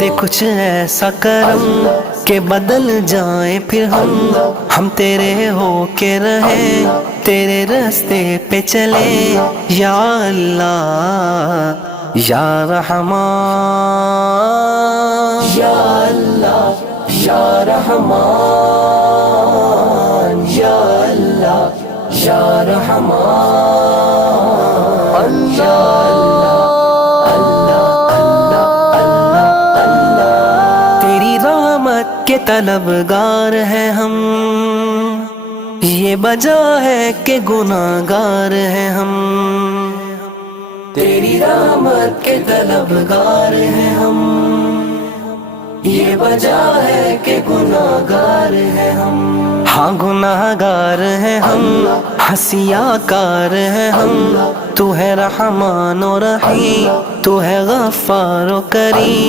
دے کچھ ایسا کرم کہ بدل جائیں پھر ہم تیرے ہو کے رہیں، تیرے راستے پہ چلیں یا اللہ یا رحمان، یا اللہ یا رحمان، یا اللہ یا رحمان، یا تیری رحمت کے طلبگار ہیں ہم، یہ وجہ ہے کہ گناہگار ہیں ہم، تیری رحمت کے طلبگار ہیں ہم، یہ وجہ ہے کہ گناہگار ہیں ہم، ہاں گناہگار ہیں ہم، حسیاء کار ہیں ہم، تو ہے رحمان و رحیم، تو ہے غفار و کریم۔